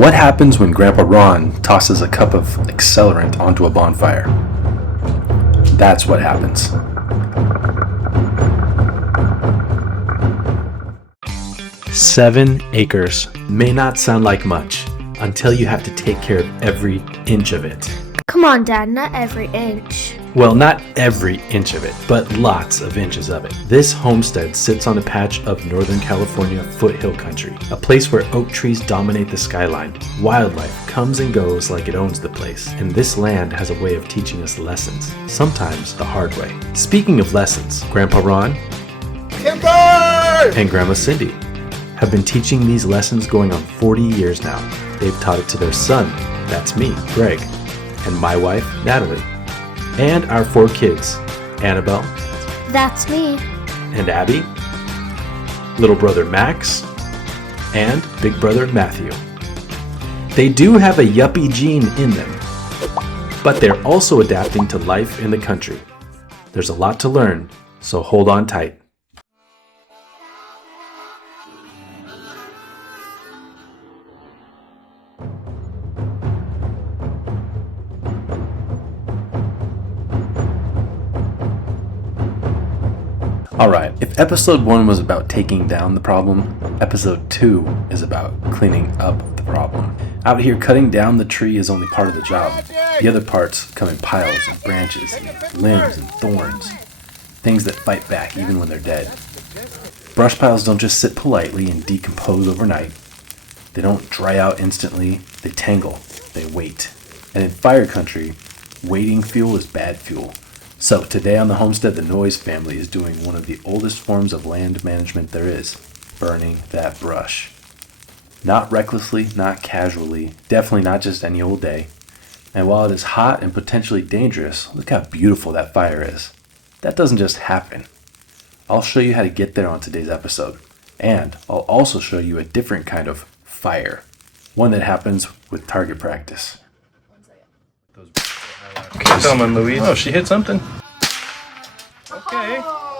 What happens when Grandpa Ron tosses a cup of accelerant onto a bonfire? That's what happens. "7 acres may not sound like much until you have to take care of every inch of it." Come on, Dad, not every inch. Well, not every inch of it, but lots of inches of it. This homestead sits on a patch of Northern California foothill country, a place where oak trees dominate the skyline. Wildlife comes and goes like it owns the place, and this land has a way of teaching us lessons, sometimes the hard way. Speaking of lessons, Grandpa Ron and Grandma Cindy have been teaching these lessons going on 40 years now. They've taught it to their son, that's me, Greg, and my wife, Natalie, and our 4 kids, Annabelle, That's me. and Abby, little brother Max, and big brother Matthew. They do have a yuppie gene in them, but they're also adapting to life in the country. There's a lot to learn, so hold on tight. Alright, if episode 1 was about taking down the problem, episode 2 is about cleaning up the problem. Out here, cutting down the tree is only part of the job. The other parts come in piles of branches, and limbs, and thorns. Things that fight back even when they're dead. Brush piles don't just sit politely and decompose overnight. They don't dry out instantly, they tangle, they wait. And in fire country, waiting fuel is bad fuel. So today on the Homestead, the Noyes family is doing one of the oldest forms of land management there is, burning that brush. Not recklessly, not casually, definitely not just any old day. And while it is hot and potentially dangerous, look how beautiful that fire is. That doesn't just happen. I'll show you how to get there on today's episode. And I'll also show you a different kind of fire. One that happens with target practice. Okay, tell me, Louise. Oh, she hit something? Okay. Oh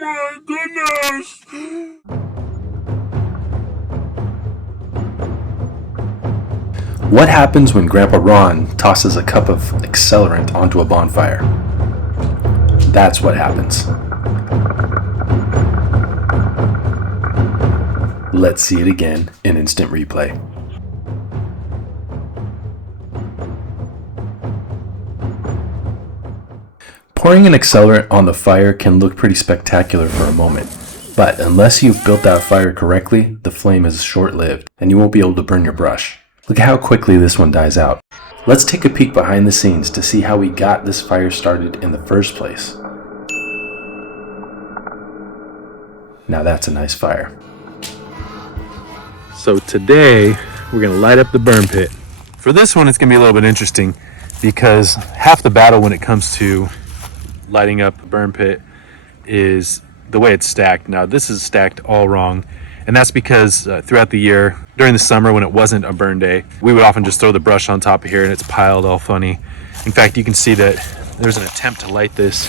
my goodness! What happens when Grandpa Ron tosses a cup of accelerant onto a bonfire? That's what happens. Let's see it again in instant replay. Pouring an accelerant on the fire can look pretty spectacular for a moment, but unless you've built that fire correctly, the flame is short-lived and you won't be able to burn your brush. Look at how quickly this one dies out. Let's take a peek behind the scenes to see how we got this fire started in the first place. Now that's a nice fire. So today, we're going to light up the burn pit. For this one, it's going to be a little bit interesting because half the battle when it comes to lighting up a burn pit is the way it's stacked. Now, this is stacked all wrong, and that's because throughout the year, during the summer when it wasn't a burn day, we would often just throw the brush on top of here and it's piled all funny. In fact, you can see that there's an attempt to light this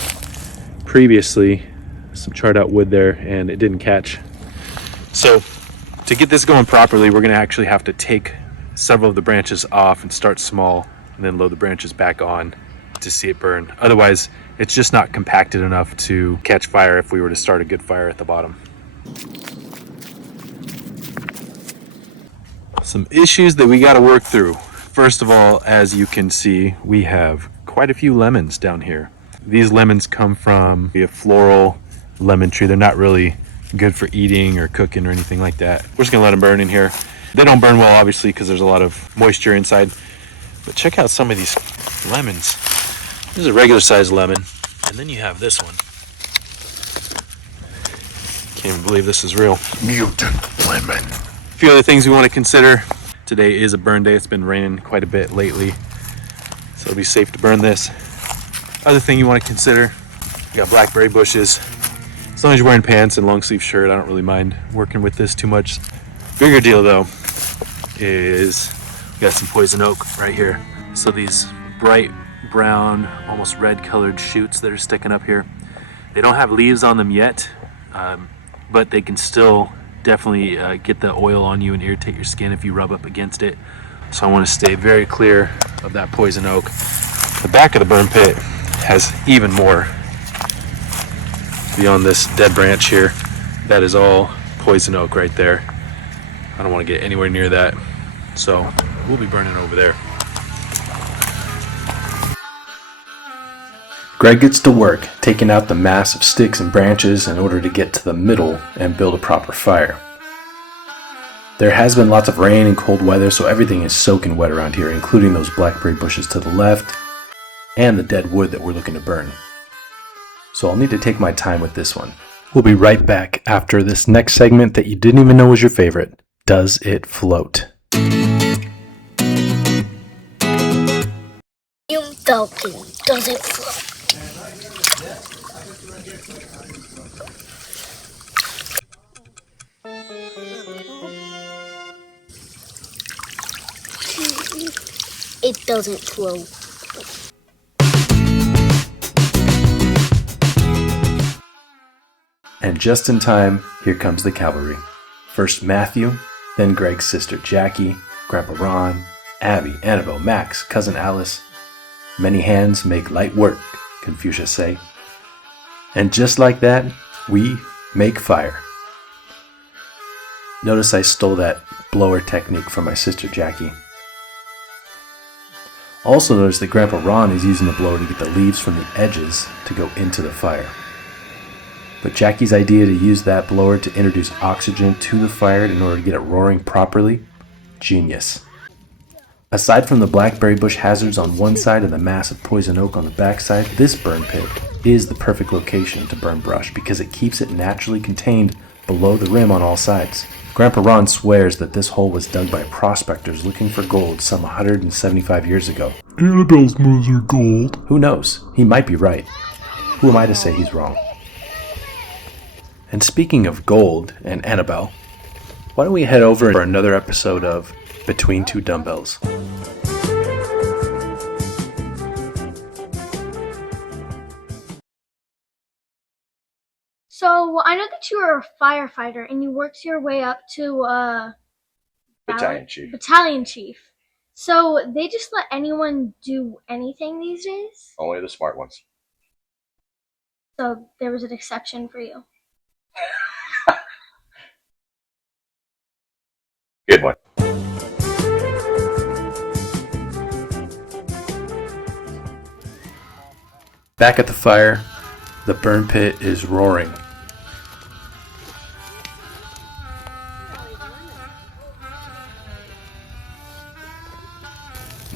previously, some charred out wood there, and it didn't catch. So to get this going properly, we're going to actually have to take several of the branches off and start small and then load the branches back on to see it burn. Otherwise, it's just not compacted enough to catch fire if we were to start a good fire at the bottom. Some issues that we got to work through. First of all, as you can see, we have quite a few lemons down here. These lemons come from a floral lemon tree. They're not really good for eating or cooking or anything like that. We're just gonna let them burn in here. They don't burn well, obviously, because there's a lot of moisture inside. But check out some of these lemons. This is a regular sized lemon, and then you have this one. Can't even believe this is real. Mutant lemon. A few other things we want to consider. Today is a burn day. It's been raining quite a bit lately, so it'll be safe to burn this. Other thing you want to consider, you got blackberry bushes. As long as you're wearing pants and long sleeve shirt, I don't really mind working with this too much. Bigger deal though is we got some poison oak right here. So these bright brown, almost red colored shoots that are sticking up here, they don't have leaves on them yet. but they can still definitely get the oil on you and irritate your skin if you rub up against it. So I want to stay very clear of that poison oak. The back of the burn pit has even more beyond this dead branch here. That is all poison oak right there. I don't want to get anywhere near that, so we'll be burning over there. Greg gets to work taking out the mass of sticks and branches in order to get to the middle and build a proper fire. There has been lots of rain and cold weather, so everything is soaking wet around here, including those blackberry bushes to the left and the dead wood that we're looking to burn. So I'll need to take my time with this one. We'll be right back after this next segment that you didn't even know was your favorite. Does it float? Yung talking, does it float? It doesn't float. And just in time, here comes the cavalry. First Matthew, then Greg's sister Jackie, Grandpa Ron, Abby, Annabelle, Max, Cousin Alice. Many hands make light work, Confucius say. And just like that, we make fire. Notice I stole that blower technique from my sister Jackie. Also notice that Grandpa Ron is using the blower to get the leaves from the edges to go into the fire. But Jackie's idea to use that blower to introduce oxygen to the fire in order to get it roaring properly, genius. Aside from the blackberry bush hazards on one side and the massive poison oak on the back side, this burn pit is the perfect location to burn brush because it keeps it naturally contained below the rim on all sides. Grandpa Ron swears that this hole was dug by prospectors looking for gold some 175 years ago. Annabelle's moons are gold. Who knows? He might be right. Who am I to say he's wrong? And speaking of gold and Annabelle, why don't we head over for another episode of Between Two Dumbbells? So, I know that you are a firefighter and you worked your way up to battalion chief. So, they just let anyone do anything these days? Only the smart ones. So, there was an exception for you. Good one. Back at the fire, the burn pit is roaring.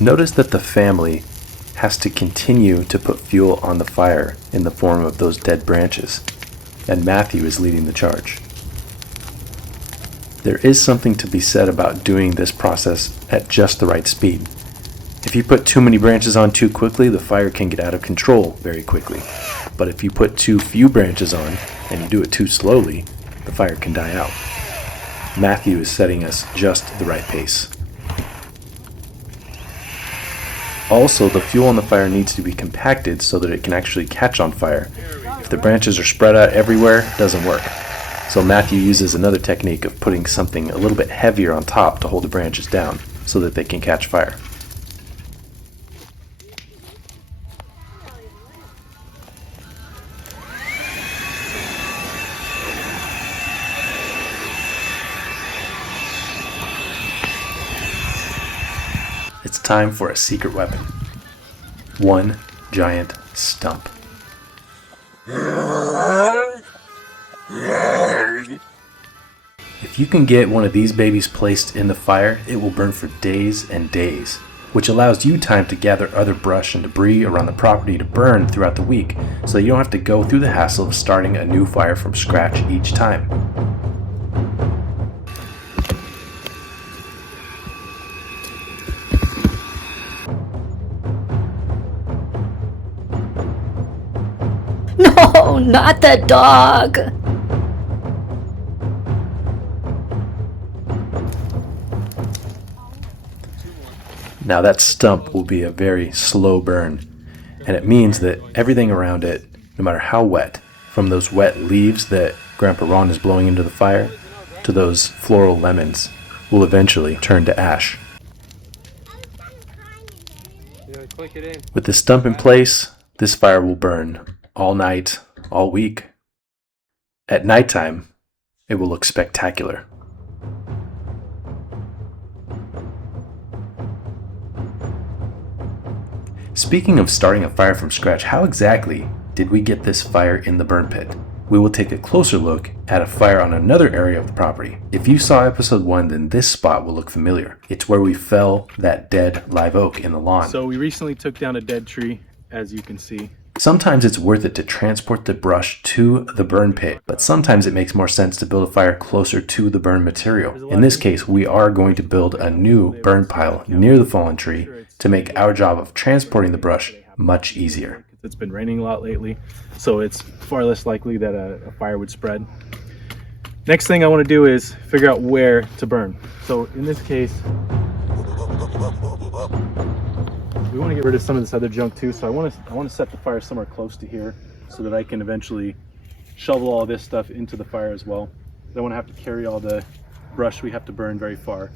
Notice that the family has to continue to put fuel on the fire in the form of those dead branches, and Matthew is leading the charge. There is something to be said about doing this process at just the right speed. If you put too many branches on too quickly, the fire can get out of control very quickly. But if you put too few branches on and you do it too slowly, the fire can die out. Matthew is setting us just the right pace. Also, the fuel on the fire needs to be compacted so that it can actually catch on fire. If the branches are spread out everywhere, it doesn't work. So Matthew uses another technique of putting something a little bit heavier on top to hold the branches down so that they can catch fire. It's time for a secret weapon. One giant stump. If you can get one of these babies placed in the fire, it will burn for days and days, which allows you time to gather other brush and debris around the property to burn throughout the week, so you don't have to go through the hassle of starting a new fire from scratch each time. No, not the dog. Now that stump will be a very slow burn, and it means that everything around it, no matter how wet, From those wet leaves that Grandpa Ron is blowing into the fire, to those floral lemons, will eventually turn to ash. With the stump in place, this fire will burn all night, all week. At nighttime, it will look spectacular. Speaking of starting a fire from scratch, how exactly did we get this fire in the burn pit? We will take a closer look at a fire on another area of the property. If you saw episode 1, then this spot will look familiar. It's where we fell that dead live oak in the lawn. So we recently took down a dead tree, as you can see. Sometimes it's worth it to transport the brush to the burn pit, but sometimes it makes more sense to build a fire closer to the burn material. In this case, we are going to build a new burn pile near the fallen tree to make our job of transporting the brush much easier. It's been raining a lot lately, so it's far less likely that a fire would spread. Next thing I want to do is figure out where to burn. So in this case, we want to get rid of some of this other junk too, so I want to set the fire somewhere close to here so that I can eventually shovel all this stuff into the fire as well. I don't want to have to carry all the brush we have to burn very far.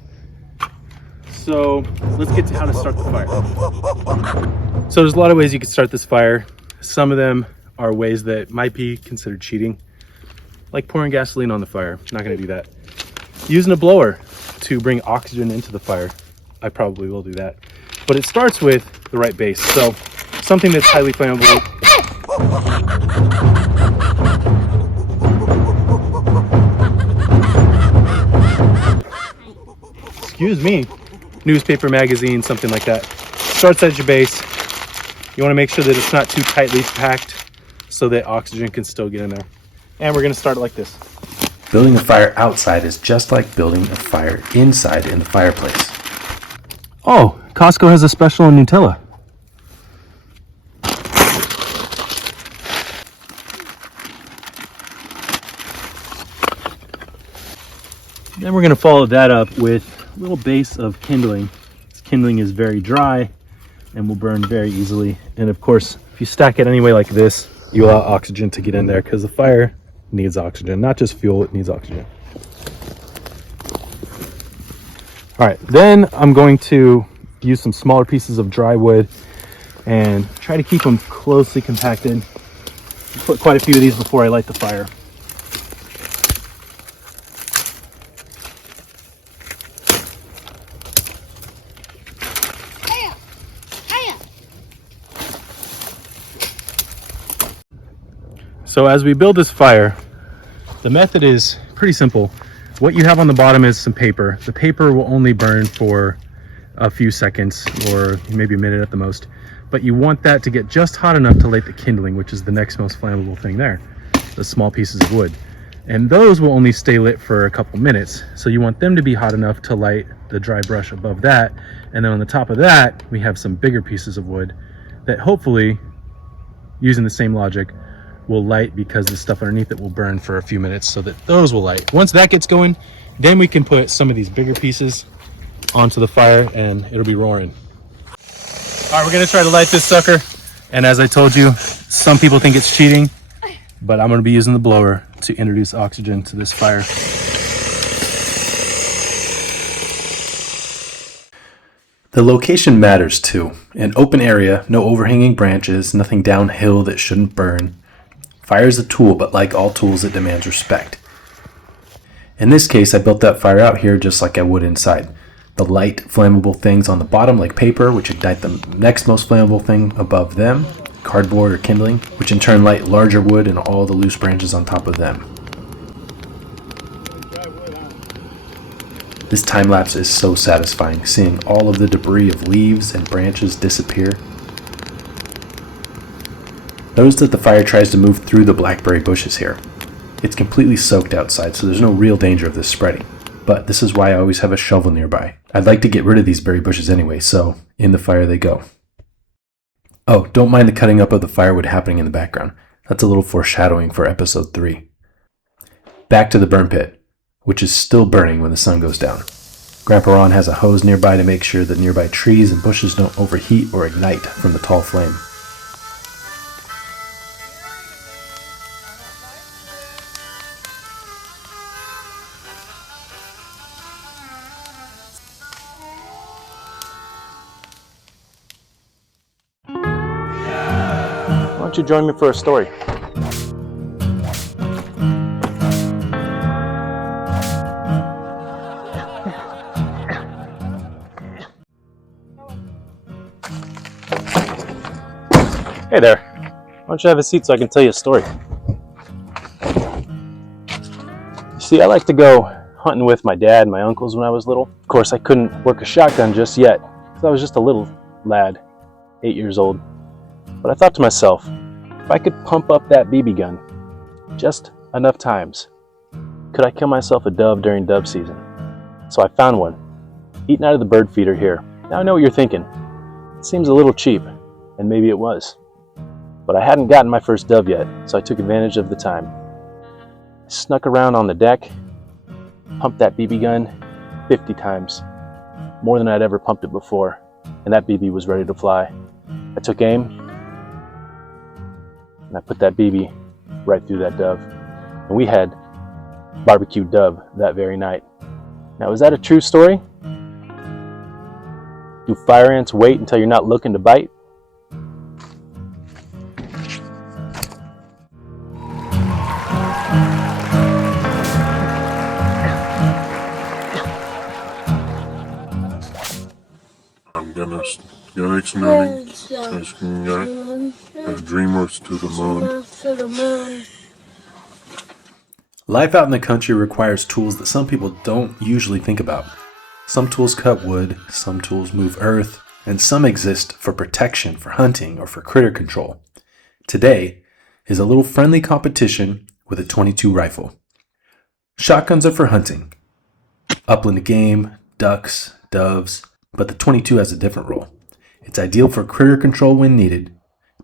So let's get to how to start the fire. So there's a lot of ways you can start this fire. Some of them are ways that might be considered cheating, like pouring gasoline on the fire. Not going to do that. Using a blower to bring oxygen into the fire, I probably will do that. But it starts with the right base. So something that's highly flammable. Excuse me. Newspaper, magazine, something like that. Starts at your base. You want to make sure that it's not too tightly packed so that oxygen can still get in there. And we're going to start it like this. Building a fire outside is just like building a fire inside in the fireplace. Oh, Costco has a special on Nutella. Then we're going to follow that up with a little base of kindling. This kindling is very dry and will burn very easily. And of course, if you stack it anyway like this, you allow oxygen to get in there because the fire needs oxygen, not just fuel, it needs oxygen. All right, then I'm going to use some smaller pieces of dry wood and try to keep them closely compacted. Put quite a few of these before I light the fire. So as we build this fire, the method is pretty simple. What you have on the bottom is some paper. The paper will only burn for a few seconds or maybe a minute at the most, but you want that to get just hot enough to light the kindling, which is the next most flammable thing there, the small pieces of wood. And those will only stay lit for a couple minutes, so you want them to be hot enough to light the dry brush above that. And then on the top of that, we have some bigger pieces of wood that hopefully, using the same logic, will light because the stuff underneath it will burn for a few minutes, so that those will light. Once that gets going, then we can put some of these bigger pieces onto the fire and it'll be roaring. All right, we're gonna try to light this sucker. And as I told you, some people think it's cheating, but I'm gonna be using the blower to introduce oxygen to this fire. The location matters too. An open area, no overhanging branches, nothing downhill that shouldn't burn. Fire is a tool, but like all tools, it demands respect. In this case, I built that fire out here just like I would inside. The light, flammable things on the bottom, like paper, which ignite the next most flammable thing above them, cardboard or kindling, which in turn light larger wood and all the loose branches on top of them. This time lapse is so satisfying, seeing all of the debris of leaves and branches disappear. Notice that the fire tries to move through the blackberry bushes here. It's completely soaked outside, so there's no real danger of this spreading. But this is why I always have a shovel nearby. I'd like to get rid of these berry bushes anyway, so in the fire they go. Oh, don't mind the cutting up of the firewood happening in the background. That's a little foreshadowing for episode 3. Back to the burn pit, which is still burning when the sun goes down. Grandpa Ron has a hose nearby to make sure that nearby trees and bushes don't overheat or ignite from the tall flame. don't you join me for a story? Hey there. Why don't you have a seat so I can tell you a story? You see, I like to go hunting with my dad and my uncles when I was little. Of course, I couldn't work a shotgun just yet, because I was just a little lad, 8 years old. But I thought to myself, if I could pump up that BB gun just enough times, could I kill myself a dove during dove season? So I found one, eating out of the bird feeder here. Now I know what you're thinking. It seems a little cheap, and maybe it was. But I hadn't gotten my first dove yet, so I took advantage of the time. I snuck around on the deck, pumped that BB gun 50 times, more than I'd ever pumped it before, and that BB was ready to fly. I took aim, and I put that BB right through that dove. And we had barbecued dove that very night. Now, is that a true story? Do fire ants wait until you're not looking to bite? I'm gonna go next morning. Just gonna go dreamers to the moon. Life out in the country requires tools that some people don't usually think about. Some tools cut wood, some tools move earth, and some exist for protection, for hunting, or for critter control. Today is a little friendly competition with a .22 rifle. Shotguns are for hunting, upland game, ducks, doves, but the .22 has a different role. It's ideal for critter control when needed,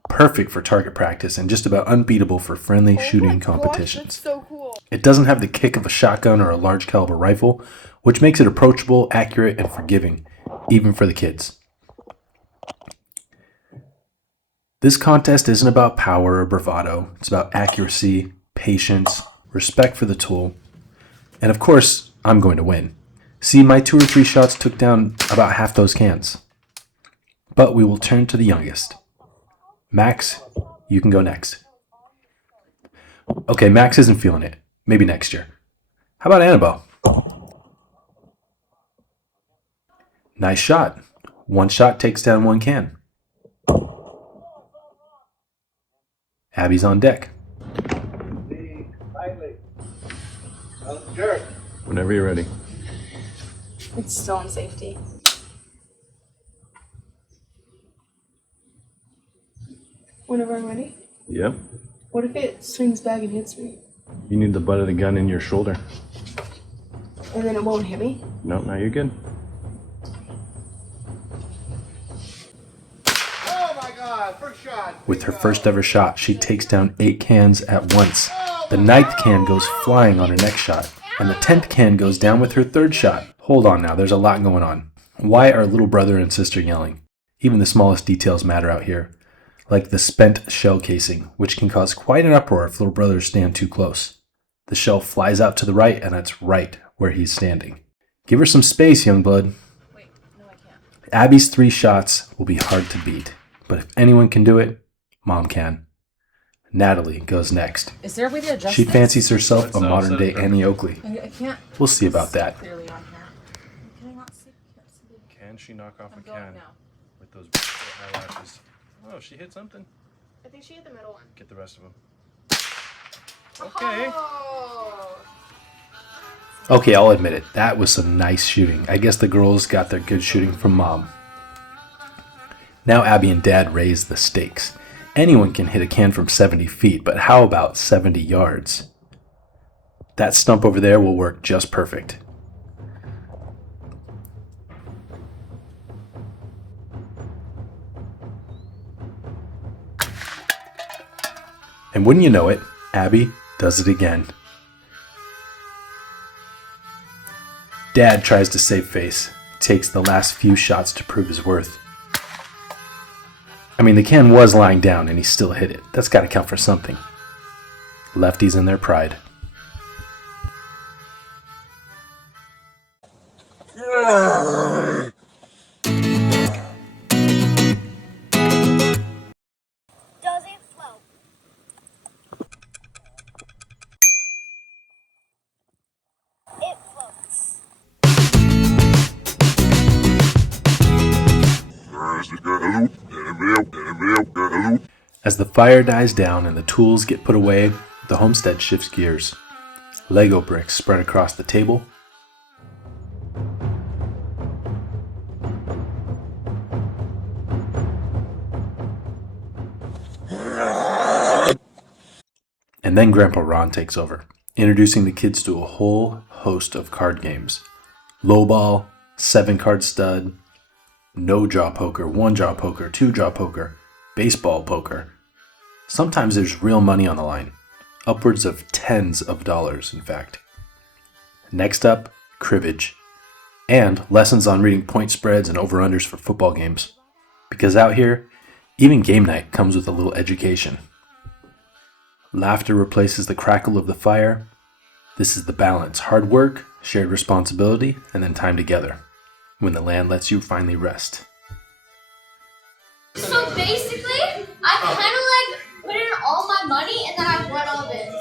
perfect for target practice, and just about unbeatable for friendly shooting competitions. That's so cool. It doesn't have the kick of a shotgun or a large caliber rifle, which makes it approachable, accurate, and forgiving, even for the kids. This contest isn't about power or bravado. It's about accuracy, patience, respect for the tool, and of course, I'm going to win. See, my 2 or 3 shots took down about half those cans. But we will turn to the youngest. Max, you can go next. Okay, Max isn't feeling it. Maybe next year. How about Annabelle? Nice shot. 1 shot takes down 1 can. Abby's on deck. Whenever you're ready. It's still in safety. Whenever I'm ready. Yep. What if it swings back and hits me? You need the butt of the gun in your shoulder. And then it won't hit me? Nope, now you're good. With her first ever shot, she takes down 8 cans at once. The 9th can goes flying on her next shot, and the 10th can goes down with her 3rd shot. Hold on now, there's a lot going on. Why are little brother and sister yelling? Even the smallest details matter out here, like the spent shell casing, which can cause quite an uproar if little brothers stand too close. The shell flies out to the right, and that's right where he's standing. Give her some space, young blood. Wait, no I can't. Abby's 3 shots will be hard to beat, but if anyone can do it, Mom can. Natalie goes next. Is there a way to adjust She this? fancies herself a modern-day Annie Oakley. I can't. We'll see about that. Clearly on here. Can I not see? Can't see. Can she knock off I'm a going can now. with those beautiful eyelashes? Oh, she hit something. I think she hit the middle one. Get the rest of them. Okay. Oh. Okay, I'll admit it. That was some nice shooting. I guess the girls got their good shooting from Mom. Now Abby and Dad raise the stakes. Anyone can hit a can from 70 feet, but how about 70 yards? That stump over there will work just perfect. And wouldn't you know it, Abby does it again. Dad tries to save face, takes the last few shots to prove his worth. I mean, the can was lying down and he still hit it. That's got to count for something. Lefties and their pride. Does it float? As the fire dies down and the tools get put away, the homestead shifts gears. Lego bricks spread across the table. And then Grandpa Ron takes over, introducing the kids to a whole host of card games. Lowball, 7-card stud, no jaw poker, 1-jaw poker, 2-jaw poker, baseball poker. Sometimes there's real money on the line, upwards of tens of dollars, in fact. Next up, cribbage, and lessons on reading point spreads and over-unders for football games. Because out here, even game night comes with a little education. Laughter replaces the crackle of the fire. This is the balance: hard work, shared responsibility, and then time together, when the land lets you finally rest. So basically, I kind of like put in all my money and then I won all this.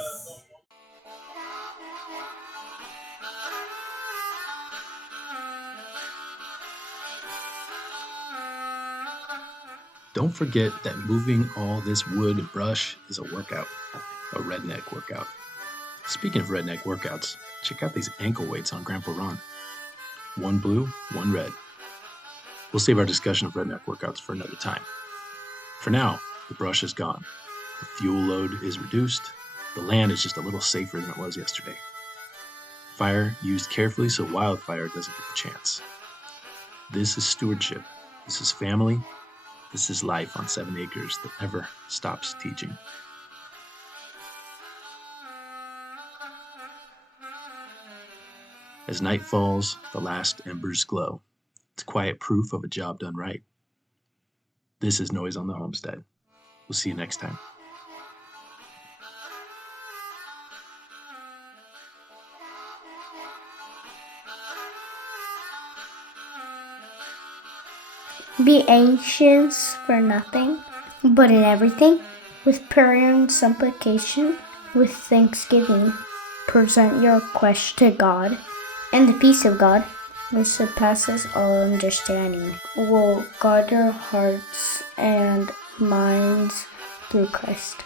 Don't forget that moving all this wood and brush is a workout, a redneck workout. Speaking of redneck workouts, check out these ankle weights on Grandpa Ron. 1 blue, 1 red. We'll save our discussion of redneck workouts for another time. For now, the brush is gone. The fuel load is reduced. The land is just a little safer than it was yesterday. Fire used carefully so wildfire doesn't get the chance. This is stewardship. This is family. This is life on 7 acres that never stops teaching. As night falls, the last embers glow. It's quiet proof of a job done right. This is Noyes on the Homestead. We'll see you next time. Be anxious for nothing, but in everything, with prayer and supplication, with thanksgiving, present your request to God, and the peace of God, which surpasses all understanding, will guard your hearts and minds through Christ.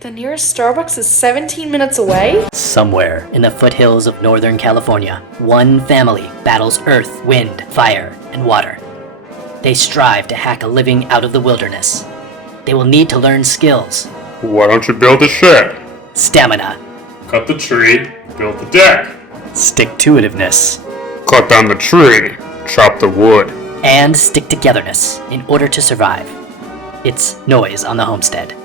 The nearest Starbucks is 17 minutes away? Somewhere in the foothills of Northern California, one family battles earth, wind, fire, and water. They strive to hack a living out of the wilderness. They will need to learn skills, Why don't you build a shed? stamina, Cut the tree, build the deck. stick-to-itiveness, Cut down the tree, chop the wood. and stick-togetherness in order to survive. It's Noyes on the Homestead.